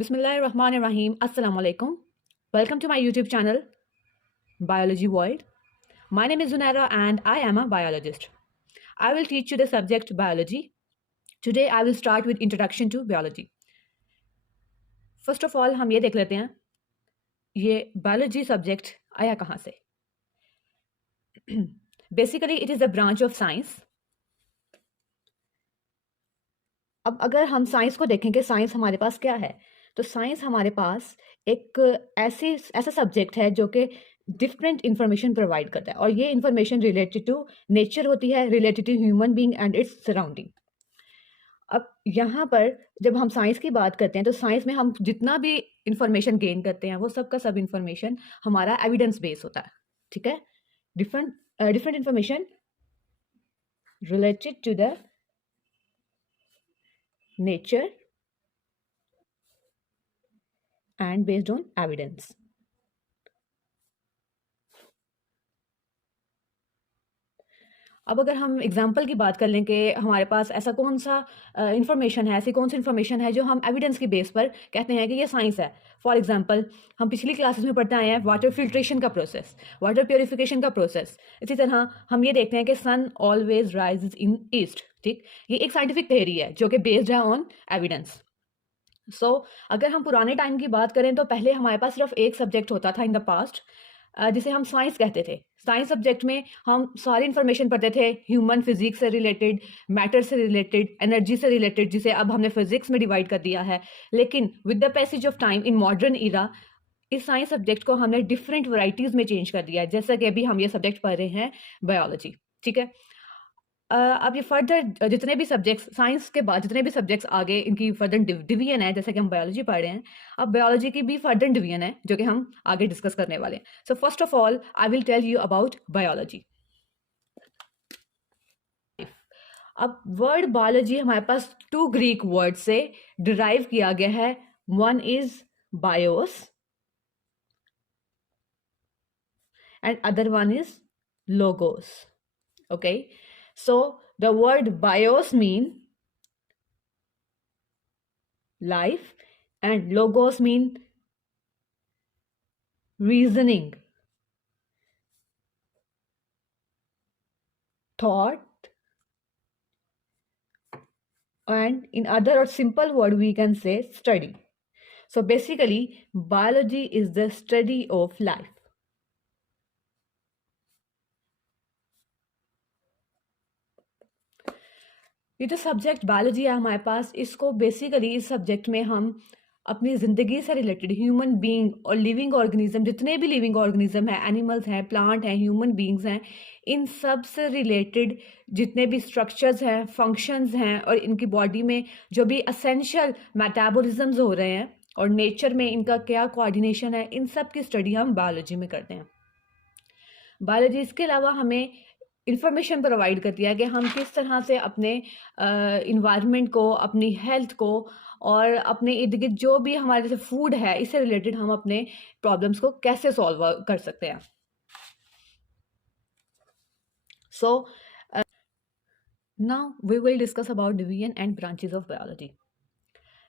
Bismillahirrahmanirrahim. Assalamu alaikum. Welcome to my YouTube channel, Biology World. My name is Zunaira and I am a biologist. I will teach you the subject biology. Today I will start with introduction to biology. First of all, हम ये देख लेते हैं ये biology subject आया कहाँ से. Basically, it is a branch of science. अब अगर हम साइंस को देखें कि साइंस हमारे पास क्या है, तो साइंस हमारे पास एक ऐसा सब्जेक्ट है जो कि डिफरेंट इंफॉर्मेशन प्रोवाइड करता है, और ये इंफॉर्मेशन रिलेटेड टू नेचर होती है, related to human being and its surrounding. अब यहाँ पर जब हम साइंस की बात करते हैं तो साइंस में हम जितना भी इंफॉर्मेशन गेन करते हैं वो सब का सब इंफॉर्मेशन हमारा एविडेंस बेस होता है. ठीक है, different information related to the nature and based on evidence. अब अगर हम एग्जाम्पल की बात कर लें कि हमारे पास ऐसा कौन सा इंफॉर्मेशन है, ऐसी कौन सी इंफॉर्मेशन है जो हम एविडेंस की बेस पर कहते हैं कि ये साइंस है. फॉर एग्जांपल, हम पिछली क्लासेस में पढ़ते आए हैं वाटर फिल्ट्रेशन का प्रोसेस, वाटर प्योरिफिकेशन का प्रोसेस. इसी तरह हम ये देखते हैं कि सन ऑलवेज राइजेज इन ईस्ट. ठीक, ये एक साइंटिफिक थ्योरी है जो कि बेस्ड है ऑन एविडेंस. सो अगर हम पुराने टाइम की बात करें तो पहले हमारे पास सिर्फ एक सब्जेक्ट होता था इन द पास्ट, जिसे हम साइंस कहते थे. साइंस सब्जेक्ट में हम सारी इंफॉर्मेशन पढ़ते थे ह्यूमन फिजिक्स से रिलेटेड, मैटर से रिलेटेड, एनर्जी से रिलेटेड, जिसे अब हमने फिजिक्स में डिवाइड कर दिया है. लेकिन with the passage of time in modern era इस साइंस सब्जेक्ट को हमने डिफरेंट वैरायटीज़ में चेंज कर दिया है, जैसा कि अभी हम ये सब्जेक्ट पढ़ रहे हैं बायोलॉजी. ठीक है, अब ये फर्दर जितने भी सब्जेक्ट्स साइंस के बाद जितने भी सब्जेक्ट्स आगे इनकी फर्दर डिवीजन है, जैसे कि हम बायोलॉजी पढ़ रहे हैं, अब बायोलॉजी की भी फर्दर डिवीजन है जो कि हम आगे डिस्कस करने वाले हैं. So first of all I will tell you about biology. अब वर्ड बायोलॉजी हमारे पास 2 ग्रीक वर्ड से डिराइव किया गया है. One is bios and other one is logos. Okay, so the word bios mean life and logos mean reasoning, thought, and in other or simple word we can say study. So basically biology is the study of life. ये जो subject biology है हमारे पास, इसको basically इस subject में हम अपनी ज़िंदगी से रिलेटेड ह्यूमन बीइंग और लिविंग ऑर्गेनिज्म, जितने भी लिविंग ऑर्गेनिज्म हैं, एनिमल्स हैं, प्लांट हैं, ह्यूमन बीइंग्स हैं, इन सब से रिलेटेड जितने भी स्ट्रक्चर्स हैं, फंक्शंस हैं, और इनकी बॉडी में जो भी असेंशियल मेटाबॉलिज्म्स हो रहे हैं और नेचर में इनका क्या कोऑर्डिनेशन है, इन सब की स्टडी हम बायोलॉजी में करते हैं. बायोलॉजी इसके अलावा हमें इंफॉर्मेशन प्रोवाइड करती है कि हम किस तरह से अपने इन्वायरमेंट को, अपनी हेल्थ को और अपने इर्द गिर्द जो भी हमारे जैसे फूड है, इससे रिलेटेड हम अपने प्रॉब्लम्स को कैसे सॉल्व कर सकते हैं. So now we will discuss about division and branches of biology.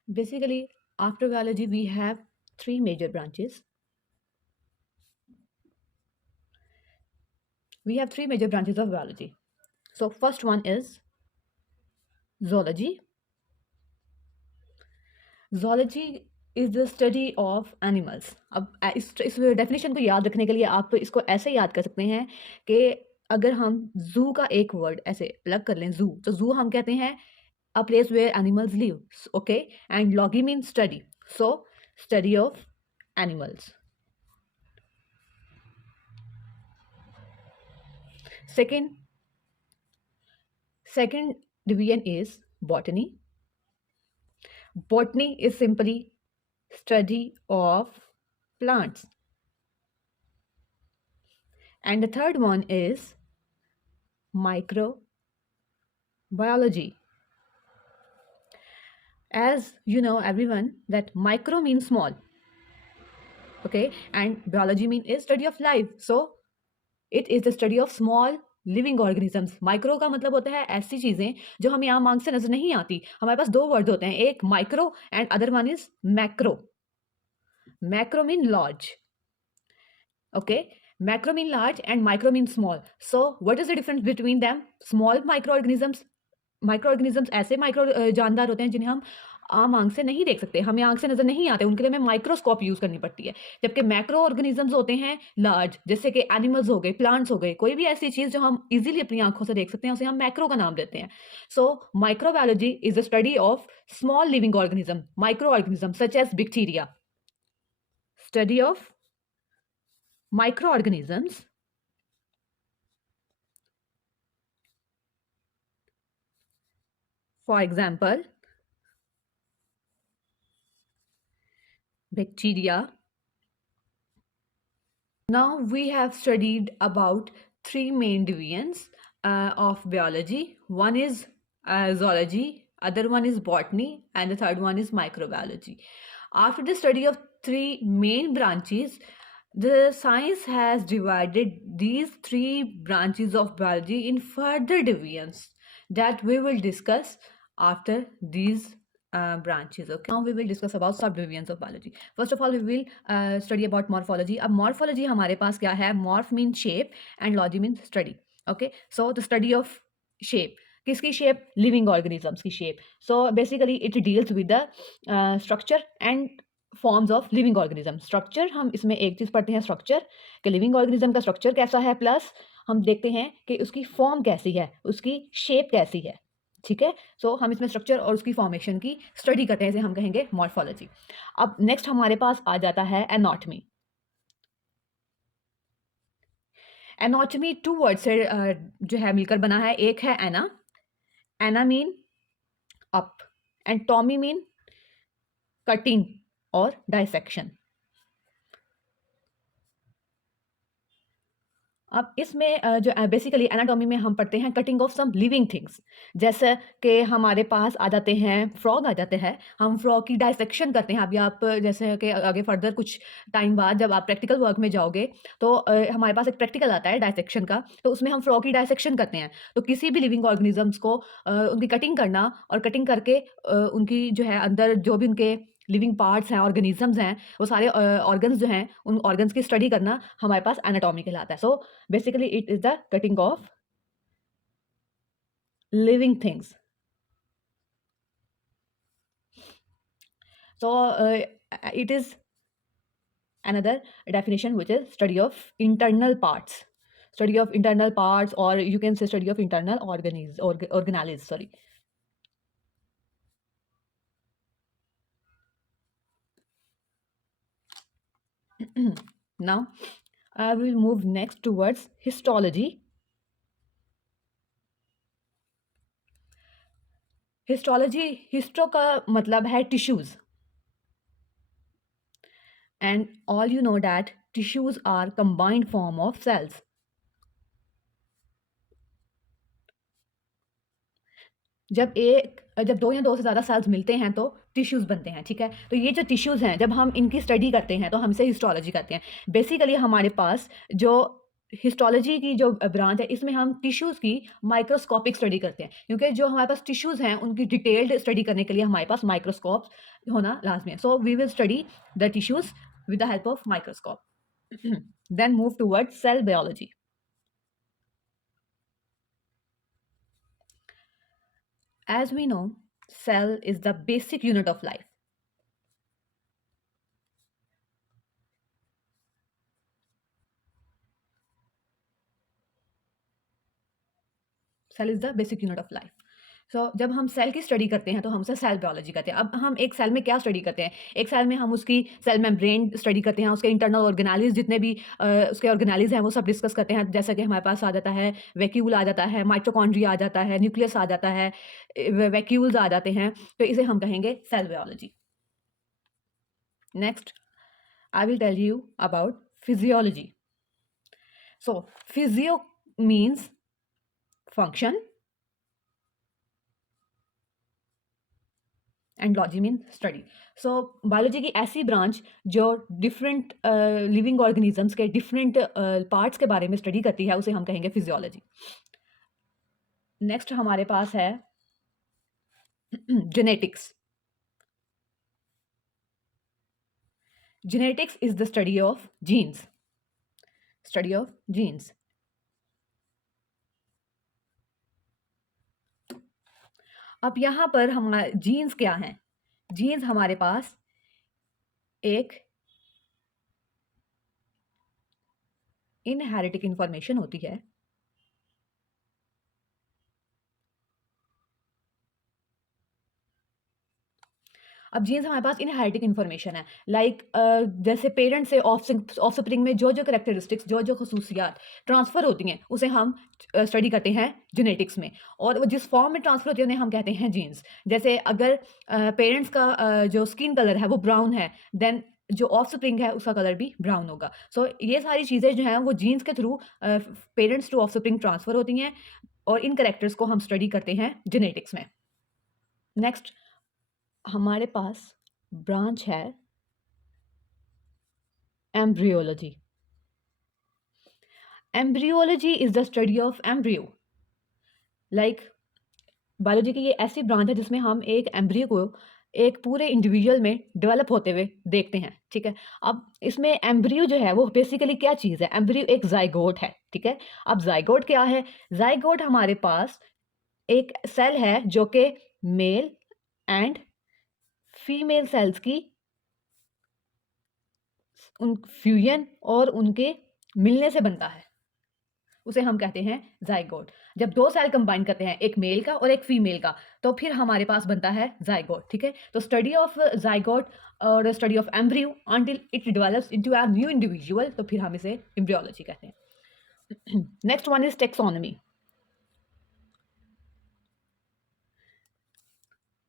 Basically after biology we have 3 major branches. We have 3 major branches of biology. So first one is zoology. Zoology is the study of animals. अब इस definition को याद रखने के लिए आप इसको ऐसे याद कर सकते हैं कि अगर हम जू का एक वर्ड ऐसे अलग कर लें, जू, तो जू हम कहते हैं a place where animals live. Okay, and logy mean study. So study of animals. Second division is botany. Botany is simply study of plants. And the third one is microbiology. As you know everyone that micro means small. Okay, and biology means is study of life. So it is the study of small living organisms. Micro का मतलब होता है ऐसी चीज़ें जो हमें आम आंख से नजर नहीं आती। हमारे पास दो वर्ड होते हैं, एक micro and other one is macro. Macro mean large, okay. Macro mean large and micro mean small. So what is the difference between them? Small micro organisms, micro organisms ऐसे माइक्रो जानदार होते हैं जिन्हें हम आम आंख से नहीं देख सकते, हमें आंख से नजर नहीं आते, उनके लिए हमें माइक्रोस्कोप यूज करनी पड़ती है। जबकि मैक्रो ऑर्गेनिजम्स होते हैं लार्ज, जैसे कि एनिमल्स हो गए, प्लांट्स हो गए, कोई भी ऐसी चीज जो हम इजीली अपनी आंखों से देख सकते हैं उसे हम मैक्रो का नाम देते हैं। So microbiology is the study of small living organism, micro organism such as bacteria. Study of microorganisms for example bacteria. Now we have studied about three main divisions of biology. One is zoology, other one is botany, and the third one is microbiology. After the study of three main branches, the science has divided these three branches of biology in further divisions that we will discuss after these branches. Okay, now we will discuss about subdivisions of biology. First of all, we will study about morphology. अब morphology हमारे पास क्या है? Morph means shape and logy means study. Okay, so the study of shape. किसकी shape? Living organisms की shape. So basically it deals with the structure and forms of living organism. Structure, हम इसमें एक चीज़ पढ़ते हैं स्ट्रक्चर, कि living organism का structure कैसा है, प्लस हम देखते हैं कि उसकी फॉर्म कैसी है, उसकी शेप कैसी है। ठीक है, सो हम इसमें स्ट्रक्चर और उसकी फॉर्मेशन की स्टडी करते हैं, इसे हम कहेंगे मॉर्फोलॉजी। अब नेक्स्ट हमारे पास आ जाता है एनाटॉमी। एनाटॉमी टू वर्ड से जो है मिलकर बना है। एक है ana, ana mean up, and tomy mean cutting और डाइसेक्शन। अब इसमें जो बेसिकली एनाटॉमी में हम पढ़ते हैं cutting of some living things. जैसे कि हमारे पास आ जाते हैं फ्रॉग, आ जाते हैं, हम फ्रॉग की डाइसेक्शन करते हैं। अभी आप जैसे कि आगे फर्दर कुछ टाइम बाद जब आप प्रैक्टिकल वर्क में जाओगे तो हमारे पास एक प्रैक्टिकल आता है डाइसेक्शन का, तो उसमें हम फ्रॉग की डाइसेक्शन करते हैं। तो किसी भी लिविंग ऑर्गेनिजम्स को उनकी कटिंग करना और कटिंग करके उनकी जो है अंदर जो भी उनके लिविंग पार्ट्स हैं, ऑर्गेनिजम्स हैं, वो सारे ऑर्गन्स जो हैं, उन ऑर्गन्स की स्टडी करना हमारे पास एनाटॉमी कहलाता है। सो basically it is the cutting of living things. So it is another definition, which is study of internal parts, study of internal parts, or you can say study of internal organelles, sorry. Now I will move next towards histology. Histology, histo का मतलब है tissues, and all you know that tissues are combined form of cells. जब दो या दो से ज़्यादा sales मिलते हैं तो टिश्यूज़ बनते हैं। ठीक है, तो ये जो टिश्यूज़ हैं जब हम इनकी स्टडी करते हैं तो हम इसे हिस्टोलॉजी करते हैं। बेसिकली हमारे पास जो हिस्टोलॉजी की जो ब्रांच है, इसमें हम टिश्यूज़ की माइक्रोस्कोपिक स्टडी करते हैं, क्योंकि जो हमारे पास टिश्यूज़ हैं उनकी डिटेल्ड स्टडी करने के लिए हमारे पास माइक्रोस्कोप होना लाजमी है। So we will study the tissues with the help of microscope. Then move towards cell biology. As we know, cell is the basic unit of life. Cell is the basic unit of life. सो जब हम cell की study करते हैं तो हम उसे cell biology करते हैं। अब हम एक सेल में क्या स्टडी करते हैं? एक सेल में हम उसकी सेल मेम्ब्रेन स्टडी करते हैं, उसके इंटरनल ऑर्गेनालिज़ जितने भी उसके ऑर्गेनालिज़ हैं वो सब डिस्कस करते हैं। जैसा कि हमारे पास आ जाता है वैक्यूल, आ जाता है माइटोकॉन्ड्रिया, आ जाता है न्यूक्लियस, आ जाता है वैक्यूल्स आ जाते हैं, तो इसे हम कहेंगे cell biology. Next I will tell you about physiology. So physio means function and logy mean study. So biology की ऐसी ब्रांच जो डिफरेंट लिविंग ऑर्गेनिजम्स के डिफरेंट पार्ट्स के बारे में स्टडी करती है, उसे हम कहेंगे फिजियोलॉजी। नेक्स्ट हमारे पास है genetics. Genetics is the study of genes, study of genes. अब यहाँ पर हमारे जीन्स क्या हैं? जीन्स हमारे पास एक इनहेरिटिक इंफॉर्मेशन होती है। अब जीन्स हमारे पास इनहेरिटिक इंफॉर्मेशन है, लाइक जैसे पेरेंट्स से ऑफस्प्रिंग में जो जो करेक्टरिस्टिक्स, जो जो खसूसियात ट्रांसफ़र होती हैं, उसे हम स्टडी करते हैं जेनेटिक्स में, और वो जिस फॉर्म में ट्रांसफ़र होती है उन्हें हम कहते हैं जीन्स। जैसे अगर पेरेंट्स का जो स्किन कलर है वो ब्राउन है, देन जो ऑफस्प्रिंग है उसका कलर भी ब्राउन होगा। सो ये सारी चीज़ें जो हैं वो जीन्स के through parents to offspring transfer होती हैं, और इन करेक्टर्स को हम स्टडी करते हैं जेनेटिक्स में। नेक्स्ट हमारे पास ब्रांच है embryology. Embryology is the study of embryo. Like biology की ये ऐसी ब्रांच है जिसमें हम एक एम्ब्रियो को एक पूरे इंडिविजुअल में डेवलप होते हुए देखते हैं, ठीक है। अब इसमें एम्ब्रियो जो है वो बेसिकली क्या चीज़ है? एम्ब्रियो एक जाइगोट है, ठीक है। अब जाइगोट क्या है? जाइगोट हमारे पास एक सेल है जो कि मेल एंड फीमेल सेल्स की उन फ्यूजन और उनके मिलने से बनता है, उसे हम कहते हैं जाइगोट। जब दो सेल कंबाइन करते हैं, एक मेल का और एक फीमेल का, तो फिर हमारे पास बनता है जाइगोट, ठीक है। तो स्टडी ऑफ जाइगोट और study of embryo until it develops into a new individual, तो फिर हम इसे एम्ब्रियोलॉजी कहते हैं। Next one is taxonomy.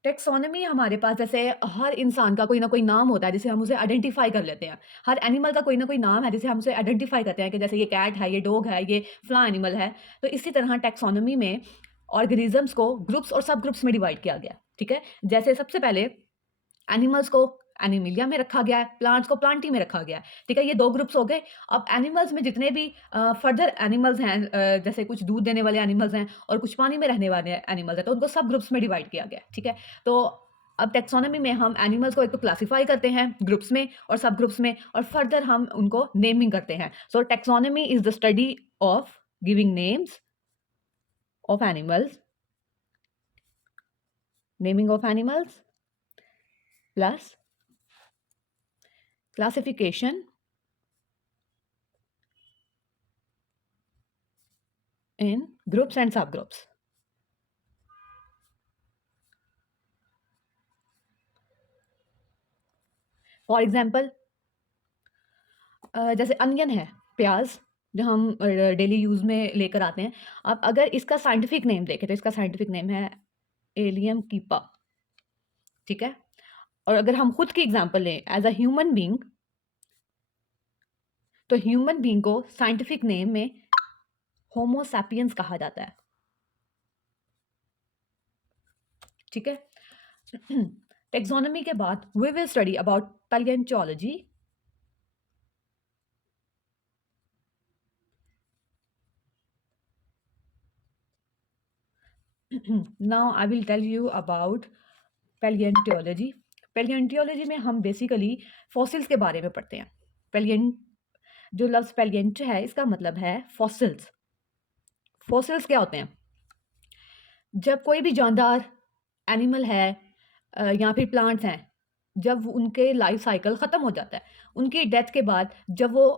Taxonomy हमारे पास जैसे हर इंसान का कोई ना कोई नाम होता है जिसे हम उसे आइडेंटिफाई कर लेते हैं। हर एनिमल का कोई ना कोई नाम है जिसे हम उसे आइडेंटिफाई करते हैं कि जैसे ये कैट है, ये डॉग है, ये फला एनिमल है। तो इसी तरह टेक्सोनॉमी में ऑर्गेनिजम्स को ग्रुप्स और सब ग्रुप्स में डिवाइड किया गया, ठीक है। जैसे सबसे पहले एनिमल्स को एनिमिलिया में रखा गया है, प्लांट्स को प्लांटी में रखा गया है, ठीक है। ये दो ग्रुप्स हो गए। अब एनिमल्स में जितने भी फर्दर एनिमल्स हैं, जैसे कुछ दूध देने वाले एनिमल्स हैं और कुछ पानी में रहने वाले एनिमल्स हैं, तो उनको सब ग्रुप्स में डिवाइड किया गया है, ठीक है। तो अब टेक्सोनॉमी में हम एनिमल्स को एक तो क्लासिफाई करते हैं ग्रुप्स में और सब ग्रुप्स में, और फर्दर हम उनको नेमिंग करते हैं। So taxonomy is the study of giving names of animals, naming of animals plus classification in groups and subgroups. For example, जैसे अनियन है, प्याज, जो हम डेली यूज़ में लेकर आते हैं। अब अगर इसका साइंटिफिक नेम देखें तो इसका साइंटिफिक नेम है एलियम कीपा, ठीक है। और अगर हम खुद की एग्जांपल लें एज अ ह्यूमन बीइंग, तो ह्यूमन बीइंग को साइंटिफिक नेम में होमो सैपियंस कहा जाता है, ठीक है। टेक्सोनॉमी के बाद we will study about palaeontology. Now I will tell you about palaeontology. Palaeontology में हम बेसिकली फॉसिल्स के बारे में पढ़ते हैं। पैलियन जो लफ्ज़ पैलियंट है इसका मतलब है फॉसिल्स। फॉसिल्स क्या होते हैं? जब कोई भी जानदार एनिमल है या फिर प्लांट्स हैं, जब उनके लाइफ साइकिल ख़त्म हो जाता है, उनकी डेथ के बाद जब वो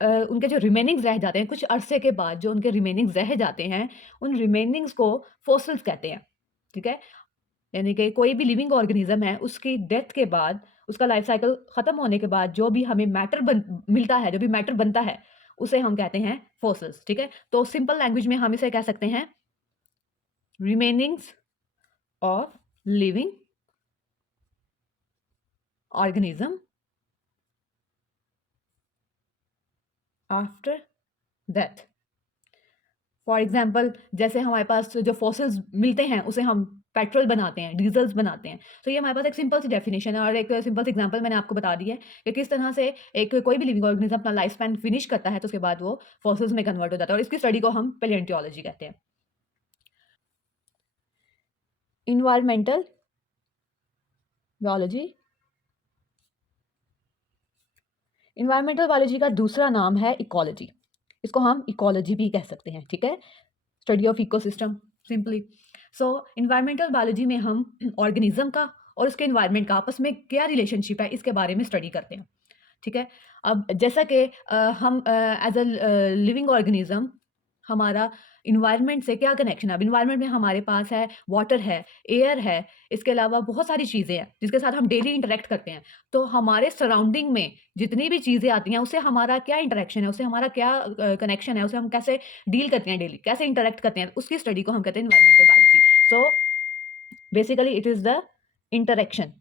उनके जो रिमेनिंग्स रह जाते हैं, कुछ अरसे के बाद जो उनके रिमेनिंग्स रह जाते हैं, उन रिमेनिंग्स को फॉसिल्स कहते हैं, ठीक है। यानी कि कोई भी लिविंग ऑर्गेनिज्म है, उसकी डेथ के बाद, उसका लाइफ साइकिल ख़त्म होने के बाद जो भी हमें मैटर मिलता है, जो भी मैटर बनता है, उसे हम कहते हैं फॉसिल्स, ठीक है। तो सिंपल लैंग्वेज में हम इसे कह सकते हैं remainings of living organism after death. For example, जैसे हमारे पास जो फॉसिल्स मिलते हैं उसे हम पेट्रोल बनाते हैं, डीजल्स बनाते हैं। तो ये हमारे पास एक सिंपल सी डेफिनेशन है और एक सिंपल सी एग्जांपल मैंने आपको बता दी है कि किस तरह से एक कोई भी लिविंग ऑर्गेनिज्म अपना लाइफ स्पैन फिनिश करता है तो उसके बाद वो फॉसिल्स में कन्वर्ट हो जाता है और इसकी स्टडी को हम पैलियोंटोलॉजी कहते हैं। इन्वायरमेंटल बायोलॉजी, इन्वायरमेंटल बायोलॉजी का दूसरा नाम है इकोलॉजी। इसको हम इकोलॉजी भी कह सकते हैं, ठीक है, study of ecosystem simply. So environmental biology में हम ऑर्गेनिज्म का और उसके इन्वायरमेंट का आपस में क्या रिलेशनशिप है इसके बारे में स्टडी करते हैं, ठीक है। अब जैसा कि हम एज अ लिविंग ऑर्गेनिज्म हमारा इन्वायरमेंट से क्या कनेक्शन है। अब इन्वायरमेंट में हमारे पास है वाटर है, एयर है, इसके अलावा बहुत सारी चीज़ें हैं जिसके साथ हम डेली इंटरेक्ट करते हैं। तो हमारे सराउंडिंग में जितनी भी चीज़ें आती हैं उससे हमारा क्या इंटरेक्शन है, उससे हमारा क्या कनेक्शन है, उसे हम कैसे डील करते हैं, डेली कैसे इंटरेक्ट करते हैं, उसकी स्टडी को हम कहते हैं environmental biology. So basically it is the interaction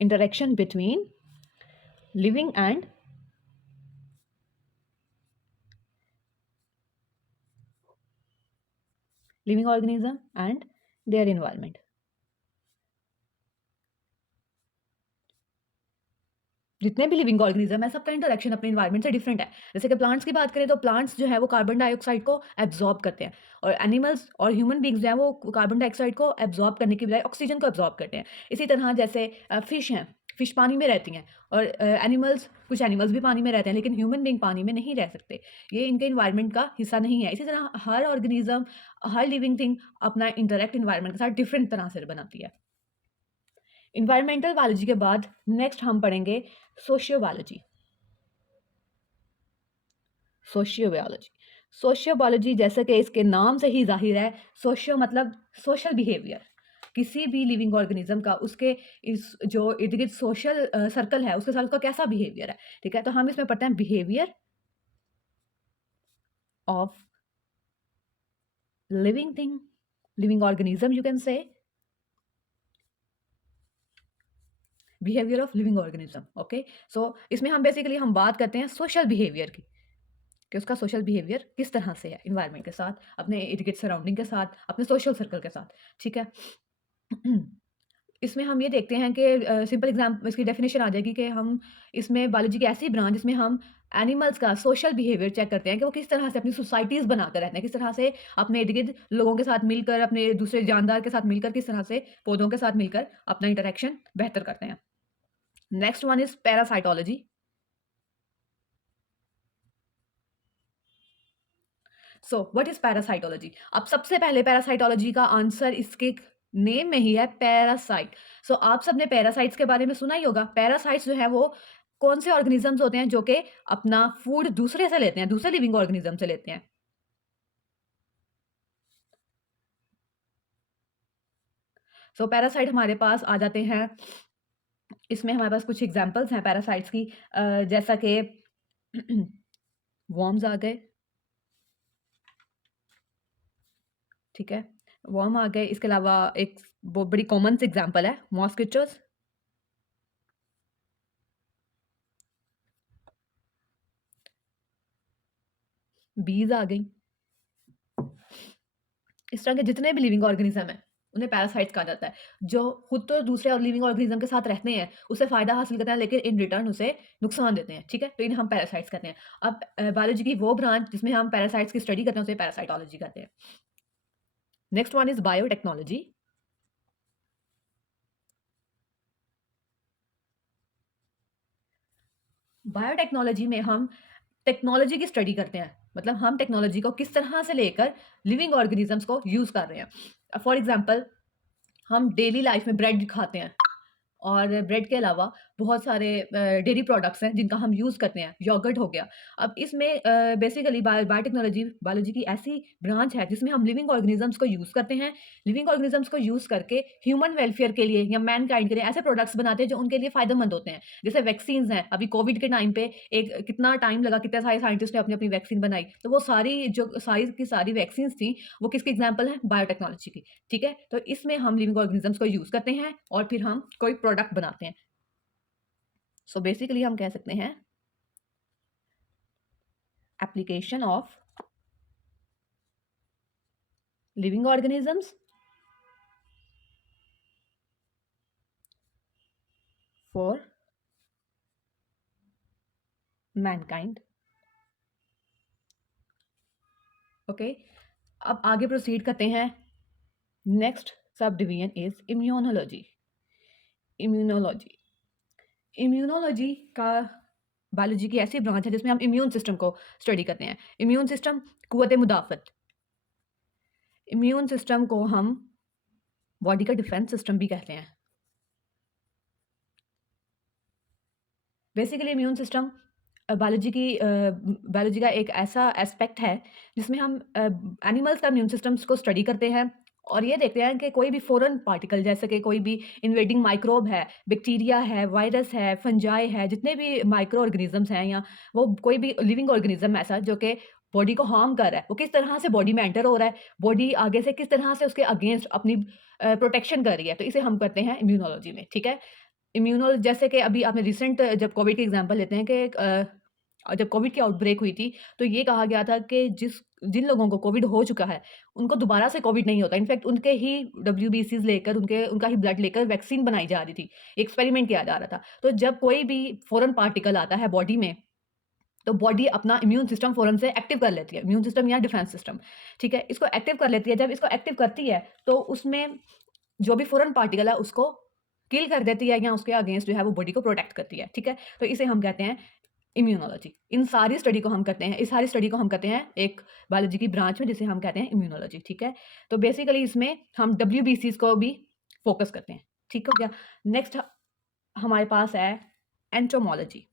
interaction between living and living organism and their environment। जितने भी लिविंग ऑर्गेनिज्म है सबका इंटरेक्शन अपने इन्वायरमेंट से डिफरेंट है। जैसे कि प्लांट्स की बात करें तो प्लांट्स जो है वो कार्बन डाइऑक्साइड को एब्जॉर्ब करते हैं और एनिमल्स और ह्यूमन बींग्स जो है वो कार्बन डाइऑक्साइड को एब्जॉर्ब करने की बजाय ऑक्सीजन को एब्जॉर्ब करते हैं। इसी तरह जैसे फिश हैं, फिश पानी में रहती हैं और एनिमल्स, कुछ एनिमल्स भी पानी में रहते हैं लेकिन ह्यूमन बींग पानी में नहीं रह सकते, ये इनके इन्वायरमेंट का हिस्सा नहीं है। इसी तरह हर ऑर्गेनिज्म, हर लिविंग थिंग अपना इंटरेक्ट इन्वायरमेंट के साथ डिफरेंट तरह से बनाती है। इन्वायरमेंटल बायोलॉजी के बाद नेक्स्ट हम पढ़ेंगे सोशियोबायोलॉजी। सोशियोबायोलॉजी, सोशियोबायोलॉजी जैसे कि इसके नाम से ही जाहिर है, सोशियो मतलब सोशल बिहेवियर। किसी भी लिविंग ऑर्गेनिज्म का उसके इस जो इर्द गिर्द सोशल सर्कल है उसके साथ उसका कैसा बिहेवियर है, ठीक है। तो हम इसमें पढ़ते हैं behaviour of living thing, living organism you can say, behaviour of living organism. Okay, so इसमें हम बेसिकली हम बात करते हैं सोशल बिहेवियर की कि उसका सोशल बिहेवियर किस तरह से है इन्वायरमेंट के साथ, अपने इर्द गिर्द सराउंडिंग के साथ, अपने सोशल सर्कल के साथ, ठीक है। इसमें हम ये देखते हैं कि सिंपल एग्जाम्पल इसकी डेफिनेशन आ जाएगी कि हम इसमें बायोलॉजी की ऐसी ब्रांच जिसमें हम एनिमल्स का सोशल बिहेवियर चेक करते हैं कि वो किस तरह से अपनी सोसाइटीज़ बनाकर रहते हैं, किस तरह से अपने इर्द गिर्द लोगों के साथ मिलकर, अपने दूसरे जानदार के साथ मिलकर, किस तरह से पौधों के साथ मिलकर अपना इंटरेक्शन बेहतर करते हैं। Next one is parasitology. So what is parasitology. अब सबसे पहले पैरासाइटोलॉजी का आंसर इसके नेम में ही है, पैरासाइट। सो आप सबने पैरासाइट्स के बारे में सुना ही होगा। पैरासाइट्स जो है वो कौन से ऑर्गेनिजम्स होते हैं जो कि अपना फूड दूसरे से लेते हैं, दूसरे लिविंग ऑर्गेनिज्म से लेते हैं। सो पैरासाइट हमारे पास आ जाते हैं, इसमें हमारे पास कुछ एग्जांपल्स हैं पैरासाइट्स की, जैसा कि वॉर्म्स आ गए, ठीक है, वर्म आ गए। इसके अलावा एक बहुत बड़ी कॉमन सी एग्जांपल है मॉस्किटोज, बीज आ गई। इस तरह के जितने भी लिविंग ऑर्गेनिज्म हैं उन्हें पैरासाइट्स कहा जाता है, जो खुद तो दूसरे और लिविंग ऑर्गेनिज्म के साथ रहते हैं, उससे फायदा हासिल करते हैं लेकिन इन रिटर्न उसे नुकसान देते हैं, ठीक है। तो इन्हें हम पैरासाइट्स कहते हैं। अब बायोलॉजी की वो ब्रांच जिसमें हम पैरासाइट्स की स्टडी करते हैं उसे पैरासाइटोलॉजी कहते हैं। Next one is biotechnology. Biotechnology में हम टेक्नोलॉजी की स्टडी करते हैं, मतलब हम टेक्नोलॉजी को किस तरह से लेकर लिविंग ऑर्गेनिजम्स को यूज़ कर रहे हैं। फॉर एग्जांपल हम डेली लाइफ में ब्रेड खाते हैं और ब्रेड के अलावा बहुत सारे डेयरी प्रोडक्ट्स हैं जिनका हम यूज़ करते हैं, योगर्ट हो गया। अब इसमें बेसिकली बायोटेक्नोलॉजी बायोलॉजी की ऐसी ब्रांच है जिसमें हम लिविंग ऑर्गेनिजम्स को यूज़ करते हैं। लिविंग ऑर्गेनिजम्स को यूज़ करके ह्यूमन वेलफेयर के लिए या मैनकाइंड के लिए ऐसे प्रोडक्ट्स बनाते हैं जो उनके लिए फ़ायदेमंद होते हैं। जैसे वैक्सीन्स हैं, अभी कोविड के टाइम पे एक कितना टाइम लगा, कितने सारे साइंटिस्ट ने अपनी-अपनी वैक्सीन बनाई। तो वो सारी जो सारी की सारी वैक्सीन्स थी, वो किसकी एग्ज़ाम्पल है? बायोटेक्नोलॉजी की, ठीक है? तो इसमें हम लिविंग ऑर्गेनिजम्स को यूज़ करते हैं और फिर हम कोई प्रोडक्ट बनाते हैं। सो बेसिकली हम कह सकते हैं application of living organisms, for mankind. Okay, अब आगे प्रोसीड करते हैं. Next sub division is immunology. Immunology का बायोलॉजी की ऐसी ब्रांच है जिसमें हम इम्यून सिस्टम को स्टडी करते हैं. इम्यून सिस्टम कुव्वत मुदाफ़त. इम्यून सिस्टम को हम बॉडी का डिफेंस सिस्टम भी कहते हैं. बेसिकली इम्यून सिस्टम बायोलॉजी का एक ऐसा एस्पेक्ट है जिसमें हम एनिमल्स का इम्यून सिस्टम्स को स्टडी करते हैं और ये देखते हैं कि कोई भी फॉरेन पार्टिकल जैसे कि कोई भी इन्वेडिंग माइक्रोब है, बैक्टीरिया है, वायरस है, फंजाई है, जितने भी माइक्रो ऑर्गेनिजम्स हैं या वो कोई भी लिविंग ऑर्गेनिज्म ऐसा जो कि बॉडी को हार्म कर रहा है, वो किस तरह से बॉडी में एंटर हो रहा है, बॉडी आगे से किस तरह से उसके अगेंस्ट अपनी प्रोटेक्शन कर रही है, तो इसे हम करते हैं इम्यूनोलॉजी में. ठीक है, जैसे कि अभी आपने रिसेंट जब कोविड के एग्जांपल लेते हैं कि जब कोविड की आउटब्रेक हुई थी तो ये कहा गया था कि जिन लोगों को कोविड हो चुका है उनको दोबारा से कोविड नहीं होता. इनफैक्ट उनके ही WBCs लेकर उनका ही ब्लड लेकर वैक्सीन बनाई जा रही थी, एक्सपेरिमेंट किया जा रहा था. तो जब कोई भी फॉरेन पार्टिकल आता है बॉडी में तो बॉडी अपना इम्यून सिस्टम फौरन से एक्टिव कर लेती है. इम्यून सिस्टम या डिफेंस सिस्टम, ठीक है, इसको एक्टिव कर लेती है. जब इसको एक्टिव करती है तो उसमें जो भी फॉरेन पार्टिकल है उसको किल कर देती है या उसके अगेंस्ट जो है वो बॉडी को प्रोटेक्ट करती है. ठीक है, तो इसे हम कहते हैं इम्यूनोलॉजी. इस सारी स्टडी को हम करते हैं एक बायोलॉजी की ब्रांच में जिसे हम कहते हैं इम्यूनोलॉजी. ठीक है, तो बेसिकली इसमें हम WBCs को भी फोकस करते हैं. ठीक हो गया. नेक्स्ट हमारे पास है entomology.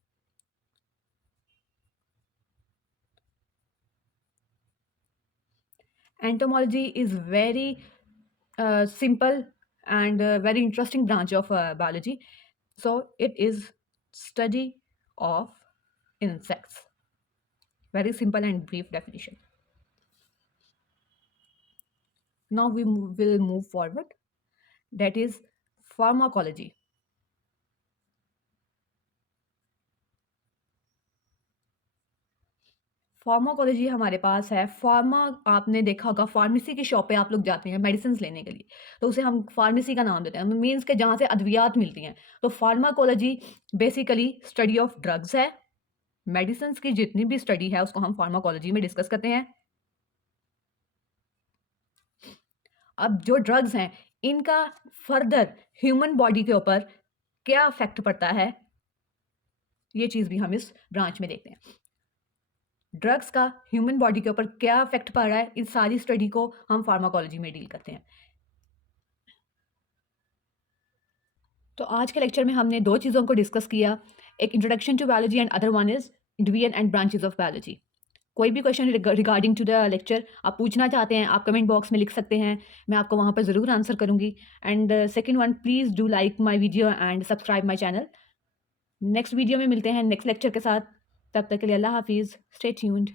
Entomology is very simple and very interesting branch of biology. So it is study of insects. Very simple and brief definition. Now we will move forward. That is pharmacology. Pharmacology हमारे पास है. Pharma आपने देखा होगा, pharmacy की shop पे आप लोग जाते हैं मेडिसिन लेने के लिए, तो उसे हम फार्मेसी का नाम देते हैं. मीन्स के जहाँ से अद्वियात मिलती हैं. तो pharmacology basically study of drugs है. मेडिसिन की जितनी भी स्टडी है उसको हम फार्माकोलॉजी में डिस्कस करते हैं. अब जो ड्रग्स हैं इनका फर्दर ह्यूमन बॉडी के ऊपर क्या इफेक्ट पड़ता है, ये चीज़ भी हम इस ब्रांच में देखते हैं. ड्रग्स का ह्यूमन बॉडी के ऊपर क्या इफेक्ट पड़ रहा है, इस सारी स्टडी को हम फार्माकोलॉजी में डील करते हैं. तो आज के लेक्चर में हमने दो चीज़ों को डिस्कस किया. एक introduction to biology and other one is division and branches of biology. कोई भी question regarding to the lecture आप पूछना चाहते हैं, आप कमेंट बॉक्स में लिख सकते हैं, मैं आपको वहाँ पर ज़रूर आंसर करूँगी. And second one, please do like my video and subscribe my channel. Next video में मिलते हैं नेक्स्ट लेक्चर के साथ. तब तक के लिए अल्लाह हाफिज़. Stay tuned.